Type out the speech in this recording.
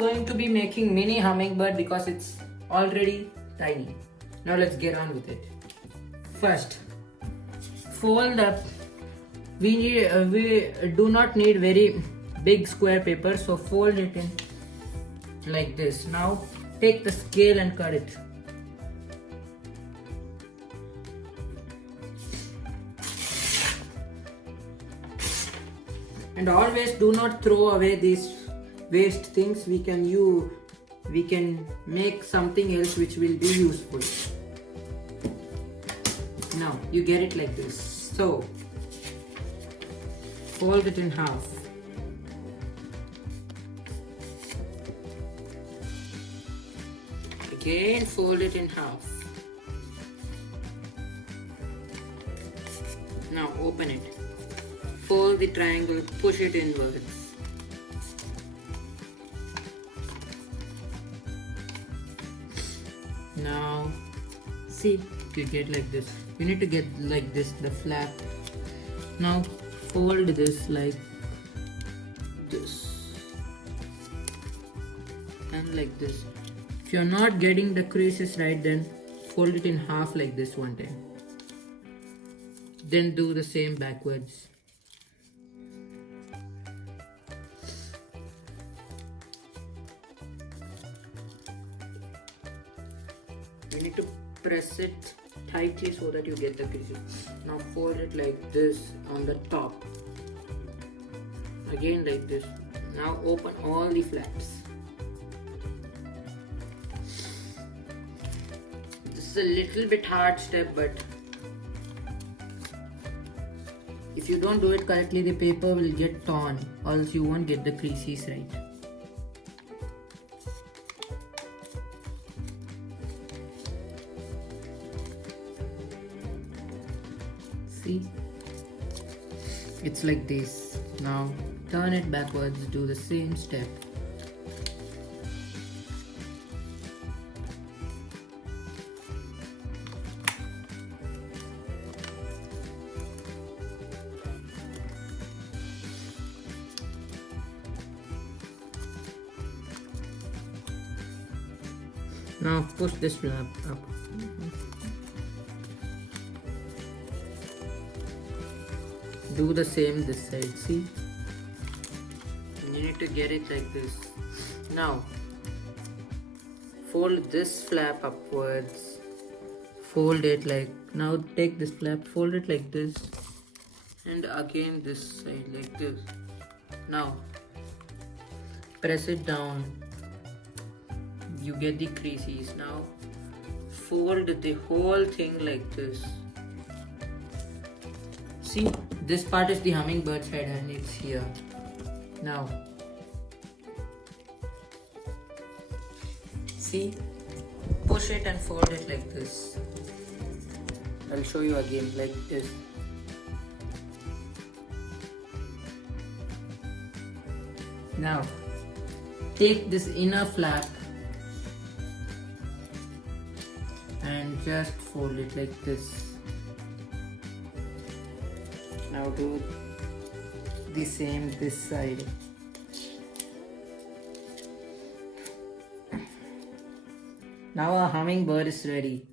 going to be making mini hummingbird because it's already tiny. Now let's get on with it. First, fold up. We do not need very big square paper, so fold it in like this. Now take the scale and cut it. And always do not throw away these waste things. We can make something else which will be useful. Now you get it like this. So fold it in half. Again fold it in half. Now open it. Fold the triangle, push it inwards. Now see, you get like this. You need to get like this, the flap. Now fold this like this and like this. If you're not getting the creases right, then fold it in half like this one time. Then do the same backwards. You need to press it tightly so that you get the creases. Now fold it like this on the top. Again like this. Now open all the flaps. This is a little bit hard step, but if you don't do it correctly, the paper will get torn, or else you won't get the creases right. See? It's like this. Now turn it backwards, do the same step. Now push this flap up. Do the same this side, see? You need to get it like this. Now fold this flap upwards. Fold it like, now take this flap, fold it like this, and again this side like this. Now press it down. You get the creases. Now fold the whole thing like this. See, this part is the hummingbird's head and it's here. Now see, push it and fold it like this. I'll show you again like this. Now take this inner flap and just fold it like this. Now do the same this side. Now our hummingbird is ready.